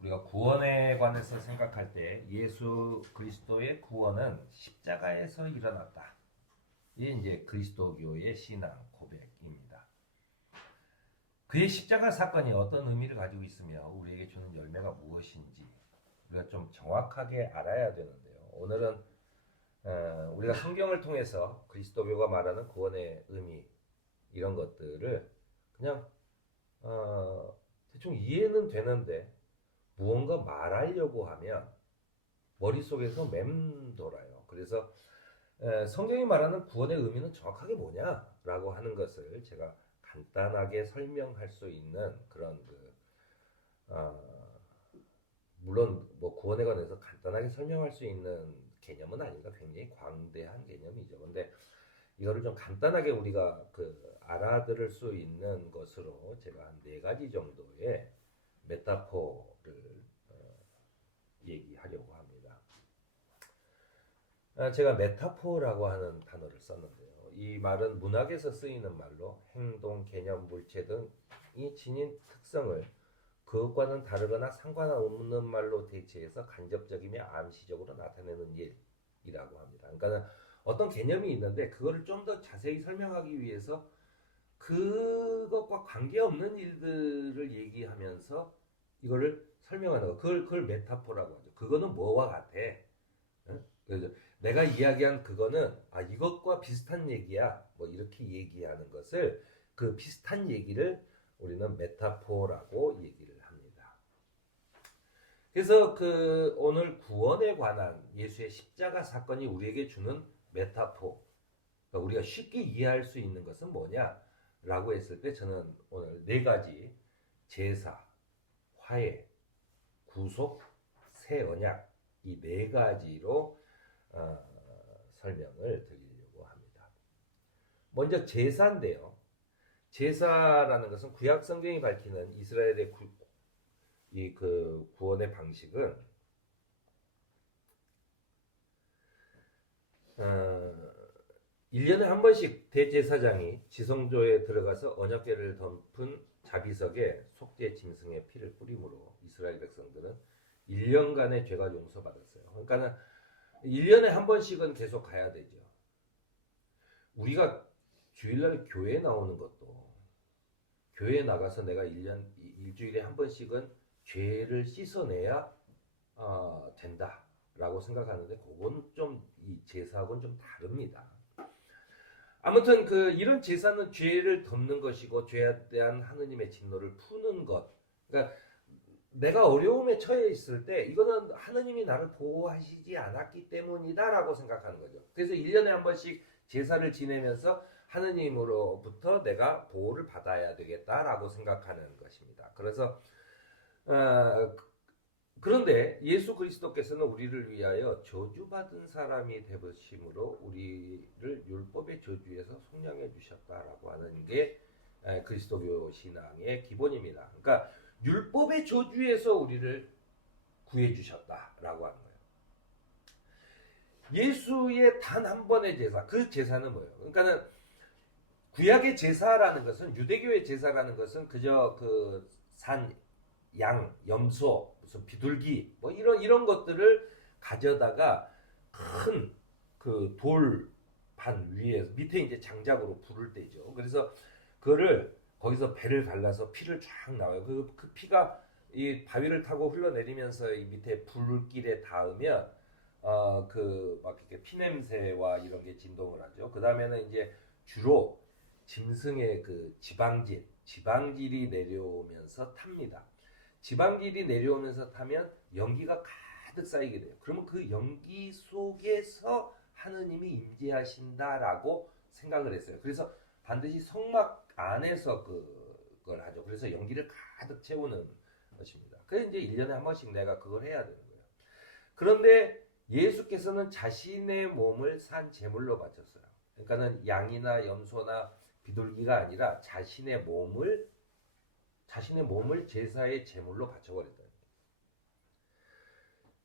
우리가 구원에 관해서 생각할 때 예수 그리스도의 구원은 십자가에서 일어났다. 이게 이제 그리스도교의 신앙 고백입니다. 그의 십자가 사건이 어떤 의미를 가지고 있으며 우리에게 주는 열매가 무엇인지 우리가 좀 정확하게 알아야 되는데요. 오늘은 우리가 성경을 통해서 그리스도교가 말하는 구원의 의미 이런 것들을 그냥 대충 이해는 되는데 무언가 말하려고 하면 머릿속에서 맴돌아요. 그래서 성경이 말하는 구원의 의미는 정확하게 뭐냐라고 하는 것을 제가 간단하게 설명할 수 있는 그런 물론 뭐 구원에 관해서 간단하게 설명할 수 있는 개념은 아닌가 굉장히 광대한 개념이죠. 근데 이거를 좀 간단하게 우리가 알아들을 수 있는 것으로 제가 한 4가지 정도의 메타포를 얘기하려고 합니다. 제가 메타포라고 하는 단어를 썼는데요. 이 말은 문학에서 쓰이는 말로 행동, 개념, 물체 등이 지닌 특성을 그것과는 다르거나 상관없는 말로 대체해서 간접적이며 암시적으로 나타내는 일이라고 합니다. 그러니까 어떤 개념이 있는데 그거를 좀 더 자세히 설명하기 위해서 그것과 관계없는 일들을 얘기하면서 이거를 설명하는 거. 그걸 메타포라고 하죠. 그거는 뭐와 같아. 그래서 내가 이야기한 그거는 이것과 비슷한 얘기야. 뭐 이렇게 얘기하는 것을 그 비슷한 얘기를 우리는 메타포라고 얘기를 합니다. 그래서 오늘 구원에 관한 예수의 십자가 사건이 우리에게 주는 메타포, 그러니까 우리가 쉽게 이해할 수 있는 것은 뭐냐라고 했을 때 저는 오늘 4가지 제사, 화해, 구속, 새 언약 이 4가지로 설명을 드리려고 합니다. 먼저 제사인데요. 제사라는 것은 구약 성경이 밝히는 이스라엘의 구원의 방식은 1년에 한 번씩 대제사장이 지성소에 들어가서 언약궤를 덮은 자비석에 속죄 짐승의 피를 뿌림으로 이스라엘 백성들은 1년간의 죄가 용서받았어요. 그러니까 1년에 한 번씩은 계속 가야 되죠. 우리가 주일날 교회에 나오는 것도 교회에 나가서 내가 일주일에 한 번씩은 죄를 씻어내야 된다라고 생각하는데 그건 좀 이 제사하고는 좀 다릅니다. 아무튼 이런 제사는 죄를 덮는 것이고 죄에 대한 하느님의 진노를 푸는 것. 그러니까 내가 어려움에 처해 있을 때 이거는 하느님이 나를 보호하시지 않았기 때문이다라고 생각하는 거죠. 그래서 1년에 한 번씩 제사를 지내면서 하느님으로부터 내가 보호를 받아야 되겠다라고 생각하는 것입니다. 그래서 그런데 예수 그리스도께서는 우리를 위하여 저주받은 사람이 되심으로 우리를 율법의 저주에서 속량해 주셨다라고 하는 게 그리스도교 신앙의 기본입니다. 그러니까 율법의 저주에서 우리를 구해 주셨다라고 하는 거예요. 예수의 단 한 번의 제사, 그 제사는 뭐예요? 그러니까는 구약의 제사라는 것은 유대교의 제사라는 것은 그저 산, 양, 염소, 무슨 비둘기 뭐 이런 것들을 가져다가 큰 돌판 위에 밑에 이제 장작으로 불을 떼죠. 그래서 그거를 거기서 배를 갈라서 피를 쫙 나와요. 그 피가 이 바위를 타고 흘러내리면서 이 밑에 불길에 닿으면 막 이렇게 피 냄새와 이런 게 진동을 하죠. 그 다음에는 이제 주로 짐승의 지방질이 내려오면서 탑니다. 지방질이 내려오면서 타면 연기가 가득 쌓이게 돼요. 그러면 그 연기 속에서 하느님이 임재하신다라고 생각을 했어요. 그래서 반드시 성막 안에서 그걸 하죠. 그래서 연기를 가득 채우는 것입니다. 그래서 이제 1년에 한 번씩 내가 그걸 해야 되는 거예요. 그런데 예수께서는 자신의 몸을 산 제물로 바쳤어요. 그러니까는 양이나 염소나 비둘기가 아니라 자신의 몸을 제사의 제물로 바쳐버렸다.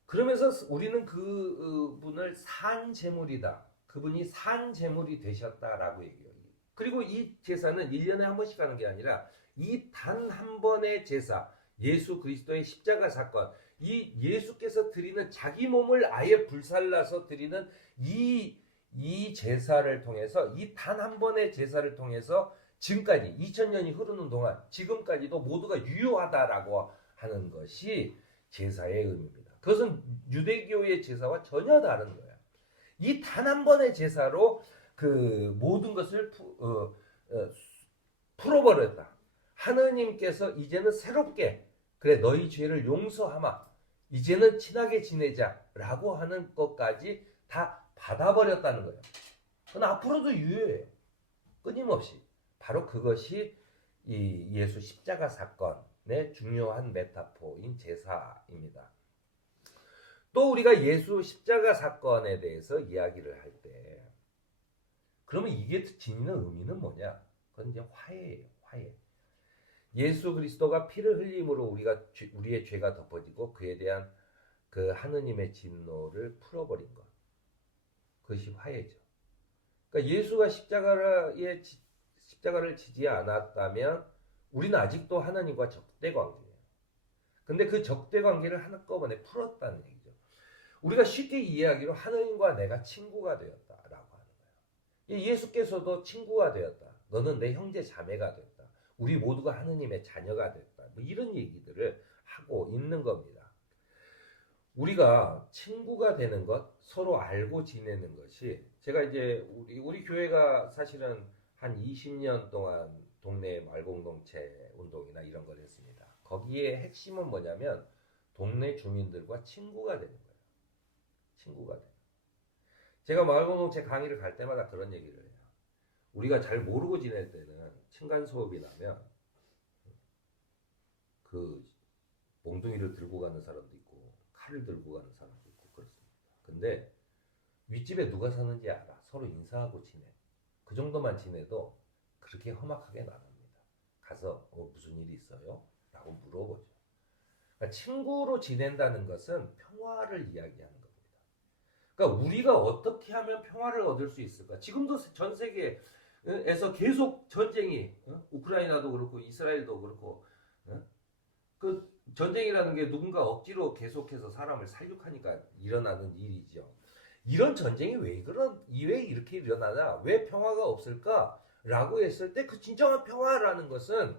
그러면서 우리는 그분을 산 제물이다. 그분이 산 제물이 되셨다라고 얘기해요. 그리고 이 제사는 1년에 한 번씩 하는 게 아니라 이 단 한 번의 제사, 예수 그리스도의 십자가 사건, 이 예수께서 드리는 자기 몸을 아예 불살라서 드리는 이 제사를 통해서, 이 단 한 번의 제사를 통해서 지금까지 2000년이 흐르는 동안 지금까지도 모두가 유효하다라고 하는 것이 제사의 의미입니다. 그것은 유대교의 제사와 전혀 다른 거예요. 이 단 한 번의 제사로 그 모든 것을 풀어버렸다. 하느님께서 이제는 새롭게, 그래 너희 죄를 용서하마, 이제는 친하게 지내자라고 하는 것까지 다 받아버렸다는 거예요. 그건 앞으로도 유효해요. 끊임없이. 바로 그것이 이 예수 십자가 사건의 중요한 메타포인 제사입니다. 또 우리가 예수 십자가 사건에 대해서 이야기를 할 때, 그러면 이게 지니는 의미는 뭐냐? 그건 이제 화해예요. 화해. 예수 그리스도가 피를 흘림으로 우리의 죄가 덮어지고 그에 대한 그 하느님의 진노를 풀어버린 것. 그것이 화해죠. 그러니까 예수가 십자가를 지지 않았다면 우리는 아직도 하나님과 적대 관계예요. 근데 그 적대 관계를 한꺼번에 풀었다는 얘기죠. 우리가 쉽게 이해하기로 하나님과 내가 친구가 되었다라고 하는 거예요. 예수께서도 친구가 되었다. 너는 내 형제 자매가 되었다. 우리 모두가 하느님의 자녀가 됐다. 뭐 이런 얘기들을 하고 있는 겁니다. 우리가 친구가 되는 것, 서로 알고 지내는 것이, 제가 이제 우리 교회가 사실은 한 20년 동안 동네 마을공동체 운동이나 이런 걸 했습니다. 거기에 핵심은 뭐냐면 동네 주민들과 친구가 되는 거예요. 친구가 되는. 제가 마을공동체 강의를 갈 때마다 그런 얘기를 해요. 우리가 잘 모르고 지낼 때는 층간 소음이 나면 그 몽둥이를 들고 가는 사람도 있고 칼을 들고 가는 사람도 있고 그렇습니다. 근데 윗집에 누가 사는지 알아. 서로 인사하고 지내. 그 정도만 지내도 그렇게 험악하게 나갑니다. 가서 무슨 일이 있어요? 라고 물어보죠. 그러니까 친구로 지낸다는 것은 평화를 이야기하는 겁니다. 그러니까 우리가 어떻게 하면 평화를 얻을 수 있을까? 지금도 전 세계에서 계속 전쟁이, 우크라이나도 그렇고 이스라엘도 그렇고, 그 전쟁이라는 게 누군가 억지로 계속해서 사람을 살육하니까 일어나는 일이죠. 이런 전쟁이 왜 이렇게 일어나나? 왜 평화가 없을까? 라고 했을 때 그 진정한 평화라는 것은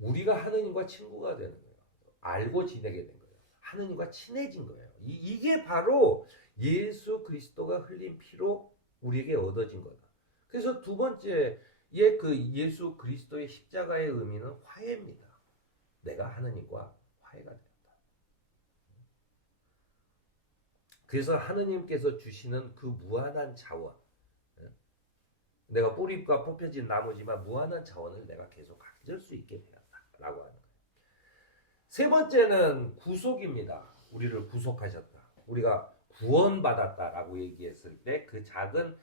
우리가 하느님과 친구가 되는 거예요. 알고 지내게 된 거예요. 하느님과 친해진 거예요. 이게 바로 예수 그리스도가 흘린 피로 우리에게 얻어진 거다. 그래서 두 번째의 그 예수 그리스도의 십자가의 의미는 화해입니다. 내가 하느님과 화해가 되었다. 그래서 하느님께서 주시는 그 무한한 자원, 내가 뿌리가 뽑혀진 나무지만 무한한 자원을 내가 계속 가질 수 있게 되었다라고 하는 거예요. 세 번째는 구속입니다. 우리를 구속하셨다. 우리가 구원받았다라고 얘기했을 때 그 작은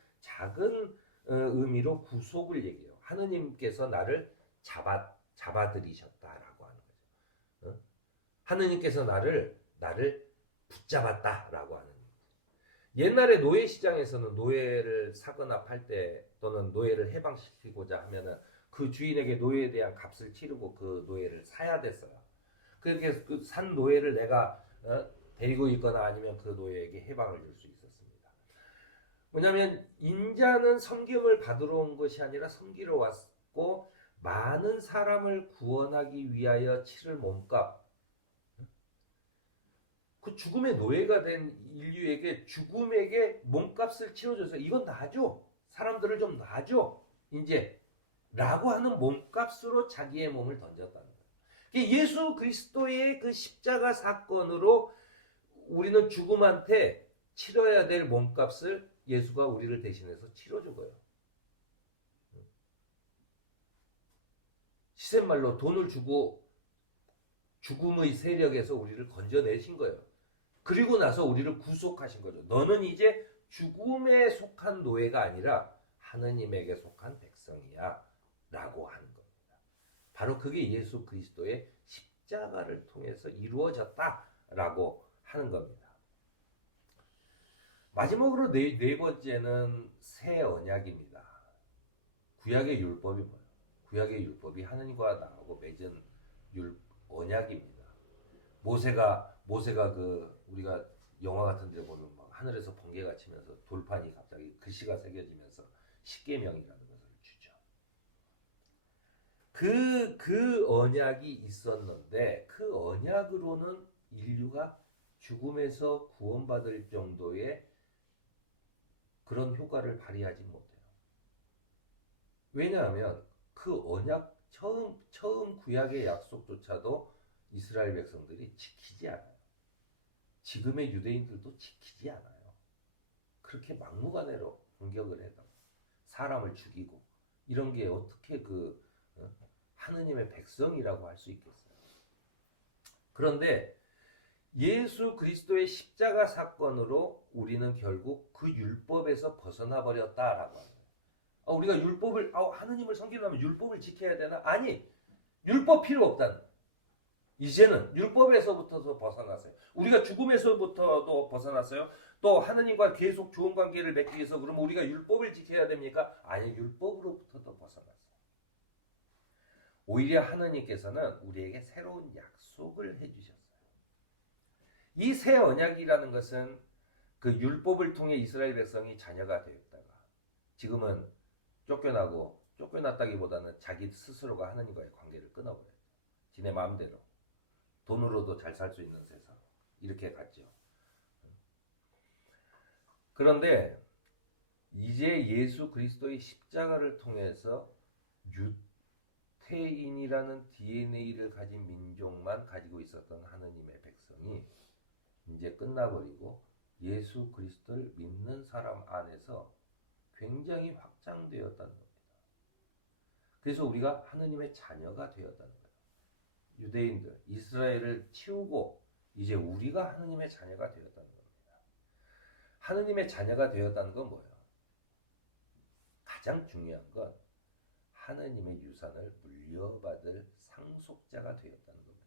의미로 구속을 얘기해요. 하느님께서 나를 잡아들이셨다라고 하는 거죠. 하느님께서 나를 붙잡았다라고 하는 거예요. 옛날에 노예 시장에서는 노예를 사거나 팔 때 또는 노예를 해방시키고자 하면은 그 주인에게 노예에 대한 값을 치르고 그 노예를 사야 됐어요. 그렇게 그 산 노예를 내가 데리고 있거나 아니면 그 노예에게 해방을 줄 수 있었습니다. 뭐냐면 인자는 섬김을 받으러 온 것이 아니라 섬기러 왔고 많은 사람을 구원하기 위하여 치를 몸값, 그 죽음의 노예가 된 인류에게 죽음에게 몸값을 치러줘서 이건 놔줘, 사람들을 좀 놔줘 이제 라고 하는 몸값으로 자기의 몸을 던졌다는 거예요. 예수 그리스도의 그 십자가 사건으로 우리는 죽음한테 치러야 될 몸값을 예수가 우리를 대신해서 치러준 거예요. 시샘말로 돈을 주고 죽음의 세력에서 우리를 건져내신 거예요. 그리고 나서 우리를 구속하신 거죠. 너는 이제 죽음에 속한 노예가 아니라 하느님에게 속한 백성이야 라고 하는 겁니다. 바로 그게 예수 그리스도의 십자가를 통해서 이루어졌다라고 하는 겁니다. 마지막으로 네 번째는 새 언약입니다. 구약의 율법이 뭐예요? 구약의 율법이 하느님과 나하고 맺은 언약입니다. 모세가 그 우리가 영화 같은 데 보면 막 하늘에서 번개가 치면서 돌판이 갑자기 글씨가 새겨지면서 십계명이라는 것을 주죠. 그 언약이 있었는데 그 언약으로는 인류가 죽음에서 구원받을 정도의 그런 효과를 발휘하지 못해요. 왜냐하면 그 언약 처음 구약의 약속조차도 이스라엘 백성들이 지키지 않아요. 지금의 유대인들도 지키지 않아요. 그렇게 막무가내로 공격을 해서 사람을 죽이고 이런 게 어떻게 하느님의 백성이라고 할 수 있겠어요. 그런데 예수 그리스도의 십자가 사건으로 우리는 결국 그 율법에서 벗어나 버렸다라고 합니다. 우리가 하느님을 섬기려면 율법을 지켜야 되나? 아니, 율법 필요 없다는. 이제는 율법에서부터도 벗어났어요. 우리가 죽음에서부터도 벗어났어요. 또 하느님과 계속 좋은 관계를 맺기 위해서 그러면 우리가 율법을 지켜야 됩니까? 아니, 율법으로부터도 벗어났어요. 오히려 하느님께서는 우리에게 새로운 약속을 해주셨어요. 이 새 언약이라는 것은 그 율법을 통해 이스라엘 백성이 자녀가 되었다가 지금은 쫓겨났다기보다는 자기 스스로가 하느님과의 관계를 끊어버려요. 지네 마음대로 돈으로도 잘 살 수 있는 세상 이렇게 갔죠. 그런데 이제 예수 그리스도의 십자가를 통해서 유태인이라는 DNA를 가진 민족만 가지고 있었던 하느님의 백성이 이제 끝나버리고 예수 그리스도를 믿는 사람 안에서 굉장히 확장되었다는 겁니다. 그래서 우리가 하느님의 자녀가 되었다는 거예요. 유대인들, 이스라엘을 치우고 이제 우리가 하느님의 자녀가 되었다는 겁니다. 하느님의 자녀가 되었다는 건 뭐예요? 가장 중요한 건 하느님의 유산을 물려받을 상속자가 되었다는 겁니다.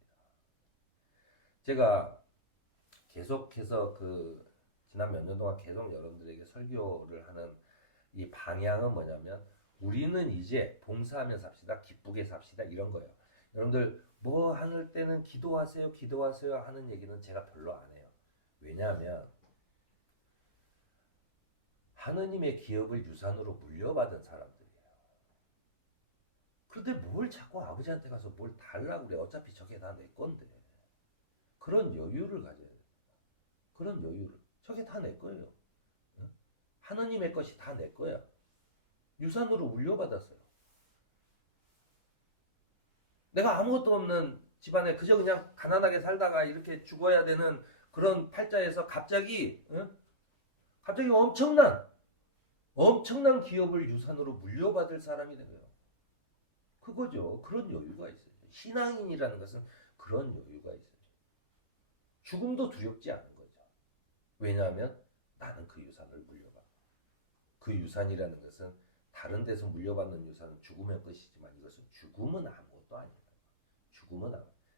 제가 계속해서 지난 몇 년 동안 계속 여러분들에게 설교를 하는 이 방향은 뭐냐면 우리는 이제 봉사하며 삽시다, 기쁘게 삽시다 이런 거예요. 여러분들 뭐 하는 때는 기도하세요 하는 얘기는 제가 별로 안 해요. 왜냐하면 하느님의 기업을 유산으로 물려받은 사람들이에요. 그런데 뭘 자꾸 아버지한테 가서 뭘 달라고 그래. 어차피 저게 다 내 건데. 그런 여유를 가져야 돼요. 그런 여유를. 저게 다 내 거예요. 하느님의 것이 다 내 거야. 유산으로 물려받았어요. 내가 아무것도 없는 집안에 그저 그냥 가난하게 살다가 이렇게 죽어야 되는 그런 팔자에서 갑자기 엄청난 기업을 유산으로 물려받을 사람이 된 거예요. 그거죠. 그런 여유가 있어요. 신앙인이라는 것은 그런 여유가 있어요. 죽음도 두렵지 않은 거죠. 왜냐하면 나는 그 유산을 물려받고 그 유산이라는 것은 다른 데서 물려받는 유산은 죽음의 끝이지만 이것은 죽음은 아무것도 아니에요. 죽음은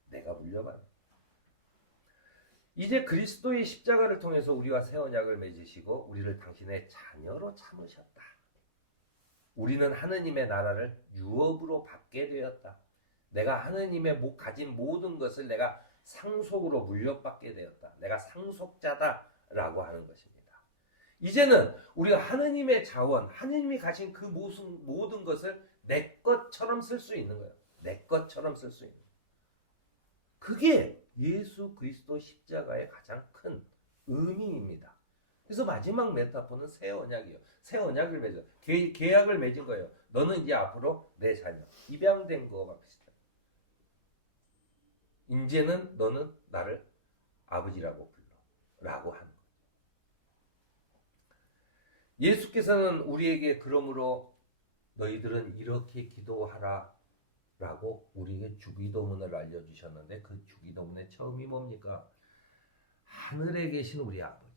내가 물려받는. 이제 그리스도의 십자가를 통해서 우리와 새 언약을 맺으시고 우리를 당신의 자녀로 삼으셨다. 우리는 하느님의 나라를 유업으로 받게 되었다. 내가 하느님의 가진 모든 것을 내가 상속으로 물려받게 되었다. 내가 상속자다라고 하는 것입니다. 이제는 우리가 하느님의 자원, 하느님이 가진 그 모든 것을 내 것처럼 쓸 수 있는 거예요. 내 것처럼 쓸 수 있는 거예요. 그게 예수 그리스도 십자가의 가장 큰 의미입니다. 그래서 마지막 메타포는 새 언약이에요. 새 언약을 맺어 계약을 맺은 거예요. 너는 이제 앞으로 내 자녀, 입양된 거가 비슷해. 이제는 너는 나를 아버지라고 불러라고 하는 거예요. 예수께서는 우리에게 그러므로 너희들은 이렇게 기도하라 라고 우리에게 주기도문을 알려주셨는데 그 주기도문의 처음이 뭡니까? 하늘에 계신 우리 아버지.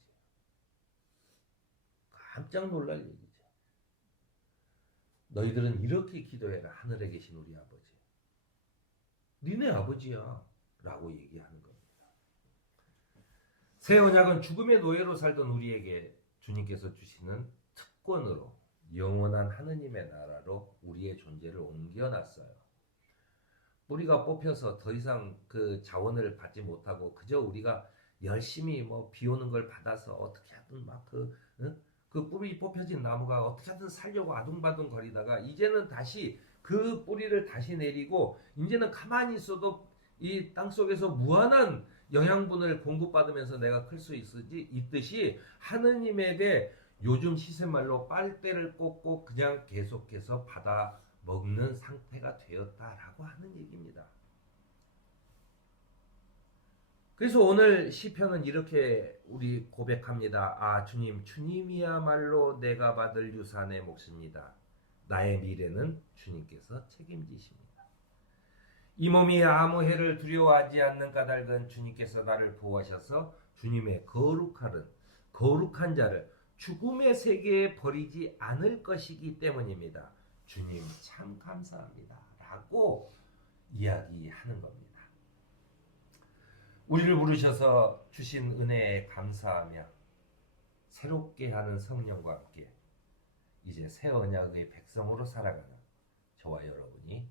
깜짝 놀랄 얘기죠. 너희들은 이렇게 기도해라. 하늘에 계신 우리 아버지. 니네 아버지야 라고 얘기하는 겁니다. 새 언약은 죽음의 노예로 살던 우리에게 주님께서 주시는 특권으로 영원한 하느님의 나라로 우리의 존재를 옮겨놨어요. 뿌리가 뽑혀서 더 이상 그 자원을 받지 못하고 그저 우리가 열심히 뭐 비 오는 걸 받아서 어떻게 하든 막 그 뿌리 뽑혀진 나무가 어떻게 하든 살려고 아둥바둥 거리다가 이제는 다시 그 뿌리를 다시 내리고 이제는 가만히 있어도 이 땅 속에서 무한한 영양분을 공급받으면서 내가 클 수 있듯이 하느님에게 요즘 시세말로 빨대를 꽂고 그냥 계속해서 받아 먹는 상태가 되었다라고 하는 얘기입니다. 그래서 오늘 시편은 이렇게 우리 고백합니다. 아 주님, 주님이야말로 내가 받을 유산의 몫입니다. 나의 미래는 주님께서 책임지십니다. 이 몸이 아무 해를 두려워하지 않는 까닭은 주님께서 나를 보호하셔서 주님의 거룩한 자를 죽음의 세계에 버리지 않을 것이기 때문입니다. 주님 참 감사합니다. 라고 이야기하는 겁니다. 우리를 부르셔서 주신 은혜에 감사하며 새롭게 하는 성령과 함께 이제 새 언약의 백성으로 살아가는 저와 여러분이